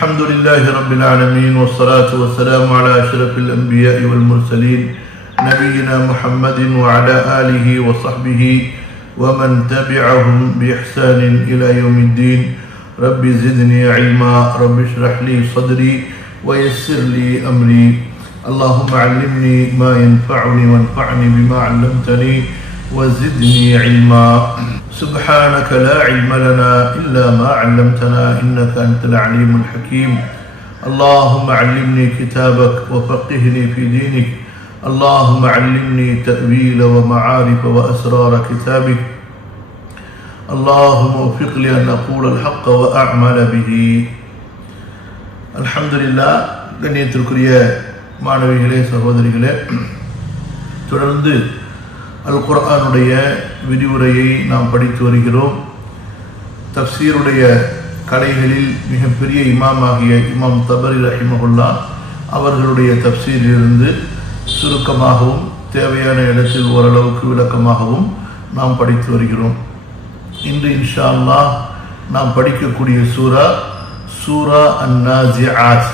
الحمد لله رب العالمين والصلاة والسلام على أشرف الأنبياء والمرسلين نبينا محمد وعلى آله وصحبه ومن تبعهم بإحسان إلى يوم الدين. رب زدني علما رب اشرح لي صدري ويسر لي أمري. اللهم علمني ما ينفعني وانفعني بما علمتني. وزدني علما سبحانك لا علم لنا إلا ما علمتنا إنك أنت العليم الحكيم اللهم علمني كتابك وفقهني في دينك اللهم علمني تأويل ومعارف وأسرار كتابك اللهم وفق لي أن أقول الحق وأعمل به الحمد لله கண்ணியத்திற்குரிய மாணவிகளே சகோதரிகளே தொடர்ந்து அல் குர்ஆனுடைய விரிவுரையை நாம் படித்து வருகிறோம். தப்சீருடைய கலைகளில் மிகப்பெரிய இமாமாகிய இமாம் தபரி ரஹிமகுல்லா அவர்களுடைய தப்சீரிலிருந்து சுருக்கமாகவும் தேவையான இடத்தில் ஓரளவுக்கு விளக்கமாகவும் நாம் படித்து வருகிறோம். இன்று இன்ஷா அல்லா நாம் படிக்கக்கூடிய சூரா சூரா அன்னாஜிஆத்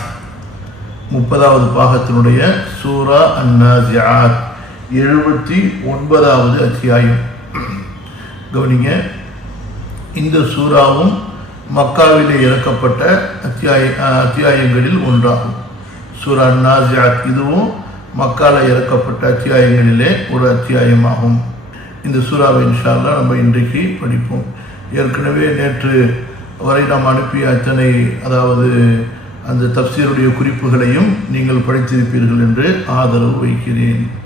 முப்பதாவது பாகத்தினுடைய சூரா அன்னாஜிஆத் எழுபத்தி ஒன்பதாவது அத்தியாயம். கவனிங்க இந்த சூறாவும் மக்காவிலே இறக்கப்பட்ட அத்தியாய அத்தியாயங்களில் ஒன்றாகும். சூரா நாசியாத் இதுவும் மக்கால இறக்கப்பட்ட அத்தியாயங்களிலே ஒரு அத்தியாயமாகும். இந்த சூறாவை இன்ஷால்லா நம்ம இன்றைக்கு படிப்போம். ஏற்கனவே நேற்று வரை நாம் அனுப்பிய அத்தனை அதாவது அந்த தப்சீருடைய குறிப்புகளையும் நீங்கள் படித்திருப்பீர்கள் என்று ஆதரவு வைக்கிறேன்.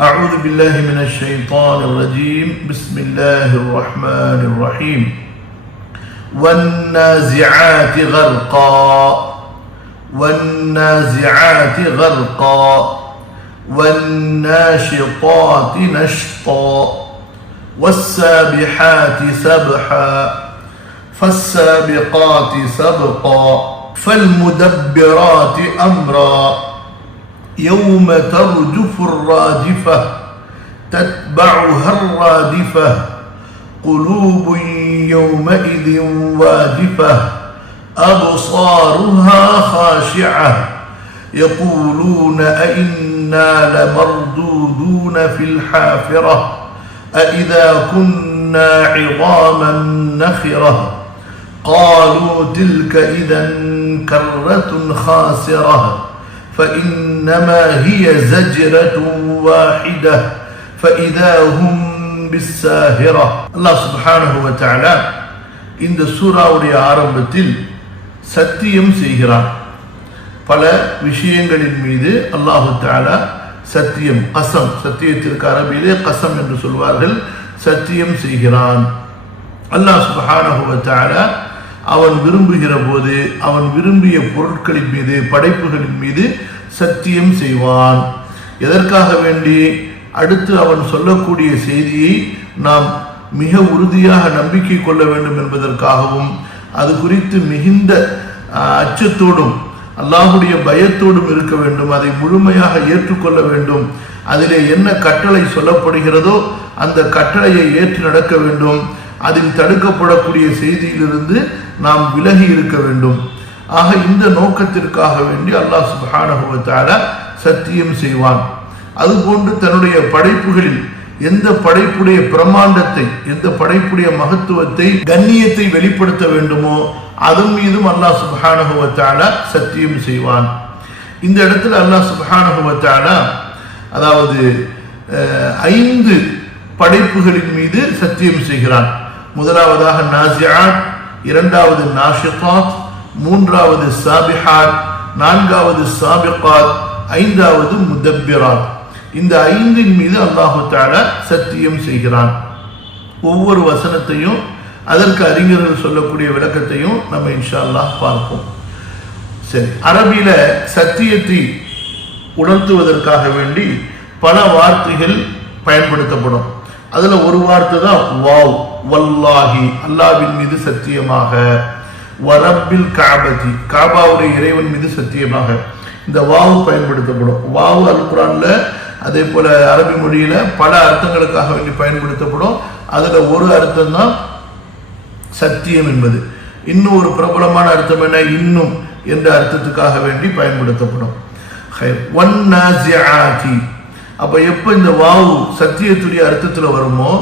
أعوذ بالله من الشيطان الرجيم. بسم الله الرحمن الرحيم. والنازعات غرقا. والنازعات غرقا. والناشطات نشطا. والسابحات سبحا. فالسابقات سبقا. فالمدبرات أمرا. يوم ترجف الراجفة تتبعها الرادفة. قلوب يومئذ واجفة أبصارها خاشعة. يقولون أئنا لمردودون في الحافرة أئذا كنا عظاما نخرة. قالوا تلك إذا كرة خاسرة. فإنما هي زجرة واحدة فإذا هم بالساهرة الله سبحانه وتعالى இந்த சூறாவுடைய ஆரம்பத்தில் சத்தியம் செய்கிறான் பல விஷயங்களின் மீது அல்லாஹு தாலா சத்தியம் கசம் சத்தியத்திற்கு அரபியிலே கசம் என்று சொல்வார்கள் சத்தியம் செய்கிறான் அல்லாஹ் சுபஹானஹுவ தாலா அவன் விரும்புகிற போது அவன் விரும்பிய பொருட்களின் மீது படைப்புகளின் மீது சத்தியம் செய்வான். எதற்காக வேண்டி? அடுத்து அவன் சொல்லக்கூடிய செய்தியை நாம் மிக உறுதியாக நம்பிக்கை கொள்ள வேண்டும் என்பதற்காகவும் அது குறித்து மிகுந்த அச்சத்தோடும் அல்லாஹுடைய பயத்தோடும் இருக்க வேண்டும் அதை முழுமையாக ஏற்றுக்கொள்ள வேண்டும். அதிலே என்ன கட்டளை சொல்லப்படுகிறதோ அந்த கட்டளையை ஏற்று நடக்க வேண்டும். அதில் தடுக்கப்படக்கூடிய செய்தியிலிருந்து நாம் விலகி இருக்க வேண்டும். ஆக இந்த நோக்கத்திற்காக வேண்டி அல்லாஹ் சுபானுவத்தால சத்தியம் செய்வான். அதுபோன்று தன்னுடைய படைப்புகளில் எந்த படைப்புடைய பிரமாண்டத்தை எந்த படைப்புடைய மகத்துவத்தை கண்ணியத்தை வெளிப்படுத்த வேண்டுமோ அதன் மீதும் அல்லாஹ் சுபானுவத்தால சத்தியம் செய்வான். இந்த இடத்துல அல்லாஹ் சுபானுவத்தால அதாவது ஐந்து படைப்புகளின் மீது சத்தியம் செய்கிறான். முதலாவதாக நாசியாத் இரண்டாவது நாஷிகாத் மூன்றாவது சாபிஹாத் நான்காவது சாபிகாத் ஐந்தாவது முதப்பிராத். இந்த ஐந்தின் மீது அல்லாஹு தாலா சத்தியம் செய்கிறான். ஒவ்வொரு வசனத்தையும் அதற்கு அறிஞர்கள் சொல்லக்கூடிய விளக்கத்தையும் நம்ம இன்ஷா அல்லாஹ் பார்ப்போம். சரி அரபியில சத்தியத்தை உணர்த்துவதற்காக வேண்டி பல வார்த்தைகள் பயன்படுத்தப்படும். அதுல ஒரு வார்த்தை தான் வாவ் வல்லாஹி அல்லாவின் மீது சத்தியமாக. வரப்பில் காபதி. காபாவுடைய இறைவன் மீது சத்தியமாக இந்த வாவு பயன்படுத்தப்படும். வாவு அல் குரான்ல அதே போல அரபி மொழியில பல அர்த்தங்களுக்காக வேண்டி பயன்படுத்தப்படும். அதுல ஒரு அர்த்தம் தான் சத்தியம் என்பது. இன்னும் ஒரு பிரபலமான அர்த்தம் என்ன? இன்னும் என்ற அர்த்தத்துக்காக வேண்டி பயன்படுத்தப்படும். அப்ப எப்ப இந்த வாவு சத்தியத்துடைய அர்த்தத்துல வருமோ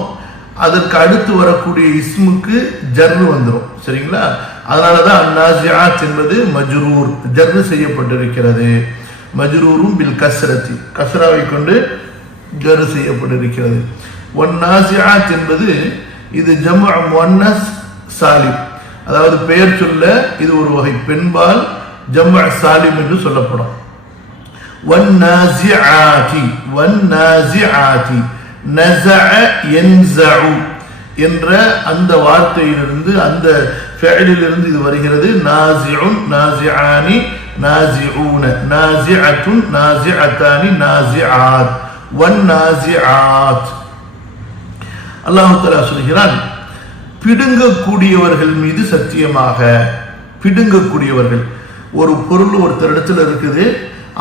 அதற்கு அடுத்து வரக்கூடிய இஸ்முக்கு ஜர்னு வந்துடும் சரிங்களா? அதனாலதான் அந்நாசியாத் என்பது மஜ்ரூர் ஜர்ரு செய்யப்பட்டிருக்கிறது. மஜ்ரூரும் பில் கஸ்ரத்தி கஸ்ராவை கொண்டு ஜர்ரு செய்யப்பட்டிருக்கிறது. ஒன்னாசியாத் என்பது இது ஜம் ஒன்னஸ் சாலிம். அதாவது பெயர் சொல்ல இது ஒரு வகை பெண்பால் ஜம்ம சாலிம் என்று சொல்லப்படும். வன்னாசிஆதி வன்னாசிஆதி நஸஅ யன்ஸஉ என்ற அந்த வார்த்தையிலிருந்து அந்த ஃபெயலிலிருந்து இது வருகிறது. நாசிஉன் நாசிஆனி நாசிஊன நாசிஅத்துன் நாசிஅத்தானி நாசிஆத். வன்னாசிஆத் அல்லாஹு தலா சொல்கிறான் பிடுங்கக்கூடியவர்கள் மீது சத்தியமாக பிடுங்கக்கூடியவர்கள். ஒரு பொருள் ஒருத்தரிடத்துல இருக்குது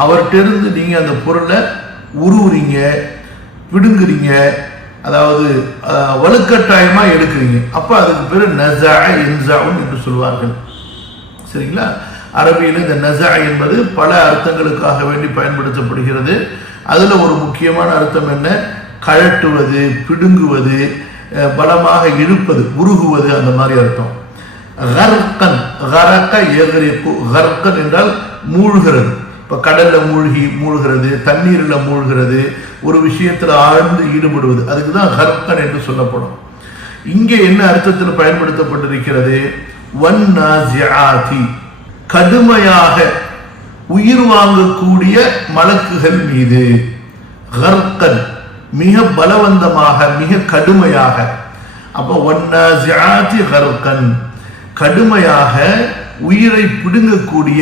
அவர்கிட்ட இருந்து நீங்க அந்த பொருளை உருவுறீங்க பிடுங்குறீங்க அதாவது வலுக்கட்டாயமாக எடுக்கிறீங்க. அப்போ அதுக்கு பேர் நசா இன்சாவும் என்று சொல்வார்கள். சரிங்களா? அரபியில் இந்த நசா என்பது பல அர்த்தங்களுக்காக வேண்டி பயன்படுத்தப்படுகிறது. அதில் ஒரு முக்கியமான அர்த்தம் என்ன? கழட்டுவது பிடுங்குவது பலமாக இழுப்பது உருகுவது அந்த மாதிரி அர்த்தம். கர்கன் கரக்க எதிரிப்பு கர்கன் என்றால் மூழ்கிறது. இப்போ கடலில் மூழ்கி மூழ்கிறது தண்ணீரில் மூழ்கிறது ஒரு விஷயத்துல ஆழ்ந்து ஈடுபடுவது. அதுக்கு தான் ஹர்கன் என்று சொல்லப்படும். இங்கே என்ன அர்த்தத்தில் பயன்படுத்தப்பட்டிருக்கிறது? வன்னாசியாதி. கடுமையாக உயிர் வாங்கக்கூடிய மலக்குகள் மீது. ஹர்கன் மிக பலவந்தமாக மிக கடுமையாக. அப்ப ஒன்னாசியாதி ஹர்கன் கடுமையாக உயிரை பிடுங்கக்கூடிய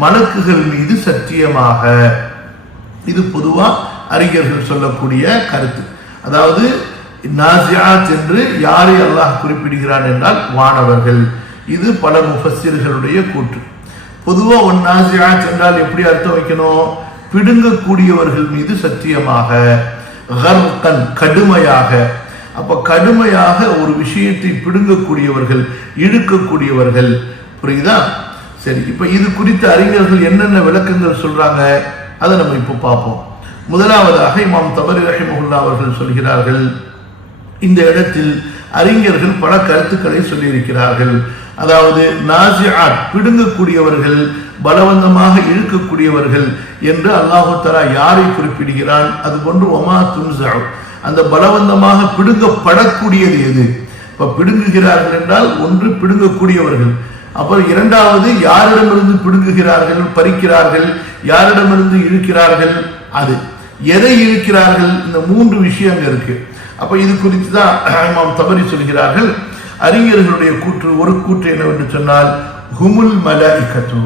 மலக்குகள் மீது சத்தியமாக. இது பொதுவா அறிஞர்கள் சொல்லக்கூடிய கருத்து. அதாவது நாசியாத் என்று யாரை அல்லாஹ் குறிப்பிடுகிறான் என்றால் வானவர்கள். இது பல முஃபசிர்களுடைய கூற்று. பொதுவாக ஒன் நாசியாத் என்றால் எப்படி அர்த்தம் வைக்கணும்? பிடுங்கக்கூடியவர்கள் மீது சத்தியமாக கர்கன் கடுமையாக. அப்போ கடுமையாக ஒரு விஷயத்தை பிடுங்கக்கூடியவர்கள் இழுக்கக்கூடியவர்கள். புரியுதா? சரி இப்போ இது குறித்து அறிஞர்கள் என்னென்ன விளக்கங்கள் சொல்கிறாங்க அதை நம்ம இப்போ பார்ப்போம். முதலாவதாக இமாம் தபரி ரஹிமஹுல்லா அவர்கள் சொல்கிறார்கள். இந்த இடத்தில் அறிஞர்கள் பல கருத்துக்களை சொல்லியிருக்கிறார்கள். அதாவது நாசிஆத் பிடுங்கக்கூடியவர்கள் பலவந்தமாக இழுக்கக்கூடியவர்கள் என்று அல்லாஹு தலா யாரை குறிப்பிடுகிறான்? அதுபோன்று ஒமா துன்சாவ் அந்த பலவந்தமாக பிடுங்கப்படக்கூடியது எது? இப்ப பிடுங்குகிறார்கள் என்றால் ஒன்று பிடுங்கக்கூடியவர்கள். அப்புறம் இரண்டாவது யாரிடமிருந்து பிடுங்குகிறார்கள் பறிக்கிறார்கள் யாரிடமிருந்து இழுக்கிறார்கள்? அது. எதை இழுக்கிறார்கள் இந்த மூன்று விஷயம் அங்கே இருக்கு. அப்ப இது குறித்து தான் இமாம் தபரி சொல்கிறார்கள். அறிஞர்களுடைய கூற்று ஒரு கூற்று என்னவென்று சொன்னால் ஹுமுல் மலாயிகத்து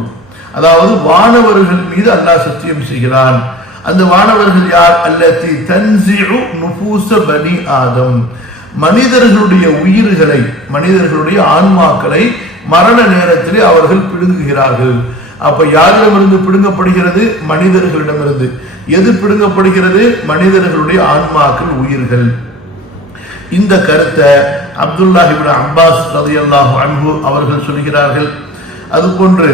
அதாவது வானவர்கள் மீது அல்லாஹ் சத்தியம் செய்கிறான். அந்த வானவர்கள் யார்? அல்லத்தி தன்சிஉ நுபூச பனி ஆதம். மனிதர்களுடைய உயிர்களை மனிதர்களுடைய ஆன்மாக்களை மரண நேரத்திலே அவர்கள் பிடுங்குகிறார்கள். அப்ப யாரிடமிருந்து பிடுங்கப்படுகிறது? மனிதர்களிடமிருந்து. எது பிடுங்கப்படுகிறது? மனிதர்களுடைய ஆன்மாக்கள் உயிர்கள். இந்த கருத்தை அப்துல்லாஹிபின் அம்பாஸ் அப்பாஸ் ரலியல்லாஹு அவர்கள் சொல்கிறார்கள். அதுபோன்று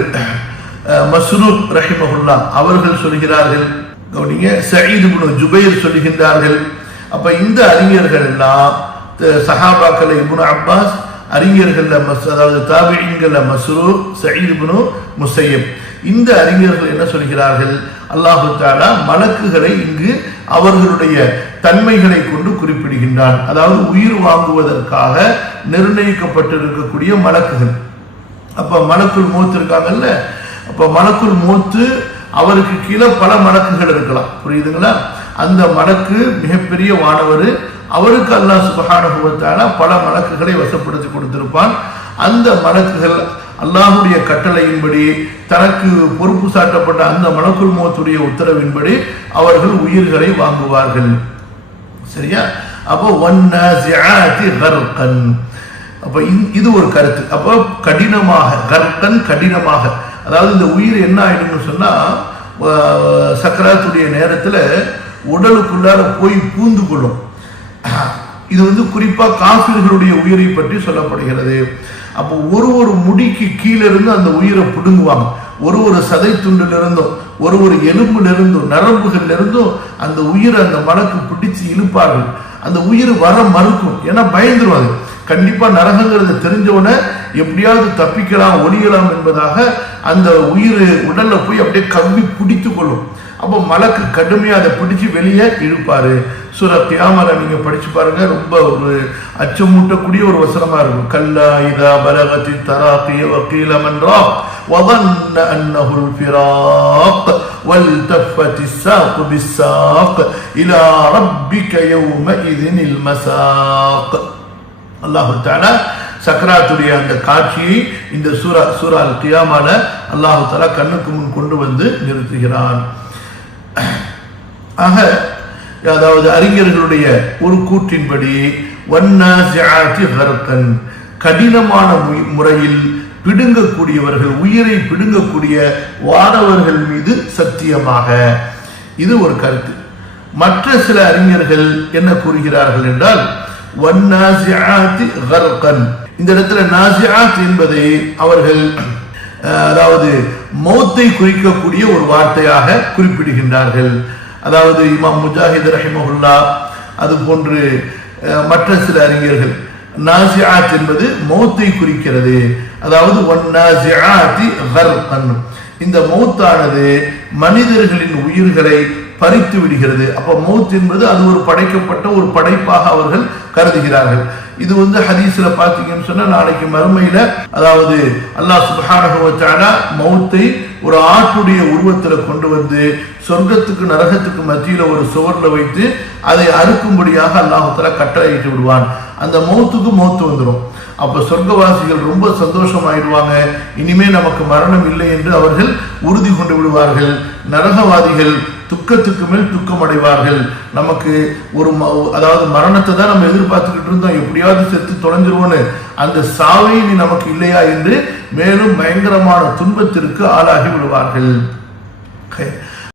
மஸ்ரூப் ரஹிமஹுல்லா அவர்கள் சொல்கிறார்கள். கவனிங்க சயீது இப்னு ஜுபைர் சொல்கின்றார்கள். அப்ப இந்த அறிஞர்கள் எல்லாம் சஹாபாக்களை சஹாபாக்கள் இப்னு அப்பாஸ் அறிஞர்கள் அதாவது தாபியங்கள்ல மஸ்ரூப் சயீது இப்னு முசையப். இந்த அறிஞர்கள் என்ன சொல்கிறார்கள்? அல்லாஹு தாலா மலக்குகளை இங்கு அவர்களுடைய தன்மைகளை கொண்டு குறிப்பிடுகின்றான். அதாவது உயிர் வாங்குவதற்காக நிர்ணயிக்கப்பட்டிருக்கக்கூடிய மலக்குகள். அப்ப மலக்குள் மூத்து இருக்காங்கல்ல? அப்ப மலக்குள் மூத்து அவருக்கு கீழே பல மலக்குகள் இருக்கலாம். புரியுதுங்களா? அந்த மலக்கு மிகப்பெரிய வானவர். அவருக்கு அல்லாஹ் சுபஹானஹு பல மலக்குகளை வசப்படுத்தி கொடுத்திருப்பான். அந்த மலக்குகள் அல்லாஹுடைய கட்டளையின்படி தனக்கு பொறுப்பு சாட்டப்பட்ட அந்த மலக்குள் மோத்துடைய உத்தரவின்படி அவர்கள் உயிர்களை வாங்குவார்கள். சரியா? அப்போ ஒன்னாசியாதி கர்கன். அப்போ இது ஒரு கருத்து. அப்போ கடினமாக கர்கன் கடினமாக. அதாவது இந்த உயிர் என்ன ஆயிடும்னு சொன்னால் சக்கராத்துடைய நேரத்தில் உடலுக்குள்ளார போய் பூந்து கொள்ளும். இது வந்து குறிப்பாக காபிர்களுடைய உயிரை பற்றி சொல்லப்படுகிறது. அப்போ ஒரு ஒரு முடிக்கு கீழே இருந்து அந்த உயிரை பிடுங்குவாங்க. ஒரு ஒரு சதை துண்டிலிருந்தும் ஒரு ஒரு எலும்புல இருந்தும் அந்த உயிரை அந்த மலக்கு பிடிச்சு இழுப்பார்கள். அந்த உயிர் வர மறுக்கும். ஏன்னா பயந்துருவாங்க கண்டிப்பாக நரகங்கிறது தெரிஞ்சவன எப்படியாவது தப்பிக்கலாம் ஒளியலாம் என்பதாக அந்த உயிர் உடல்ல போய் அப்படியே கவ்வி பிடித்து கொள்ளும். அப்போ மலக்கு கடுமையா அதை பிடிச்சு வெளியே இழுப்பாரு சூர கியாமல நீங்க படிச்சு பாருங்க ரொம்ப ஒரு அச்சமூட்டக்கூடிய ஒரு வசனமா இருக்கும் கல்லா இதா பலகத்தி தராக்கிய வக்கீல மன்றா وظن أنه الفراق والتفت الساق بالساق إلى ربك يومئذ المساق அல்லாஹு தாலா சக்கராத்துடைய அந்த காட்சியை இந்த சூரா சூரா அல் கியாமால அல்லாஹு தாலா கண்ணுக்கு முன் கொண்டு வந்து நிறுத்துகிறான் ஆக அதாவது அறிஞர்களுடைய ஒரு கூற்றின்படி வன்னாசிஆத்தி கடினமான மு- முறையில் பிடுங்கக்கூடியவர்கள் உயிரை பிடுங்கக்கூடிய வானவர்கள் மீது சத்தியமாக. இது ஒரு கருத்து. மற்ற சில அறிஞர்கள் என்ன கூறுகிறார்கள் என்றால் வன்னாசிஆத்தி இந்த இடத்துல நாசிஆத் என்பதை அவர்கள் அதாவது மௌத்தை குறிக்கக்கூடிய ஒரு வார்த்தையாக குறிப்பிடுகின்றார்கள். அதாவது இமாம் முஜாஹித் ரஹிமஹுல்லா அது போன்று அஹ், மற்ற சில அறிஞர்கள் நாசியாத் என்பது மௌத்தை குறிக்கிறது. அதாவது ஒன் நாசிஆத்தி இந்த மௌத்தானது மனிதர்களின் உயிர்களை பறித்து விடுகிறது. அப்ப மௌத் என்பது அது ஒரு படைக்கப்பட்ட ஒரு படைப்பாக அவர்கள் கருதுகிறார்கள். இது வந்து ஹதீஸ்ல பாத்தீங்கன்னு சொன்னா நாளைக்கு மறுமையில அதாவது அல்லாஹ் சுப்ஹானஹு மௌத்தை ஒரு ஆட்டுடைய உருவத்துல கொண்டு வந்து சொர்க்கத்துக்கு நரகத்துக்கு மத்தியில ஒரு சுவர்ல வைத்து அதை அறுக்கும்படியாக அல்லாஹத்துல கட்டளையிட்டு விடுவான். அந்த மௌத்துக்கு மௌத்து வந்துடும் அப்ப சொர்க்கவாசிகள் ரொம்ப சந்தோஷமாயிடுவாங்க. இனிமே நமக்கு மரணம் இல்லை என்று அவர்கள் உறுதி கொண்டு விடுவார்கள். நரகவாதிகள் துக்கத்துக்கு மேல் துக்கம் அடைவார்கள் நமக்கு ஒரு ம- அதாவது மரணத்தை தான் நம்ம எதிர்பார்த்துக்கிட்டு இருந்தோம். எப்படியாவது செத்து தொலைஞ்சிருவோன்னு. அந்த சாவை நீ நமக்கு இல்லையா என்று மேலும் பயங்கரமான துன்பத்திற்கு ஆளாகி விடுவார்கள்.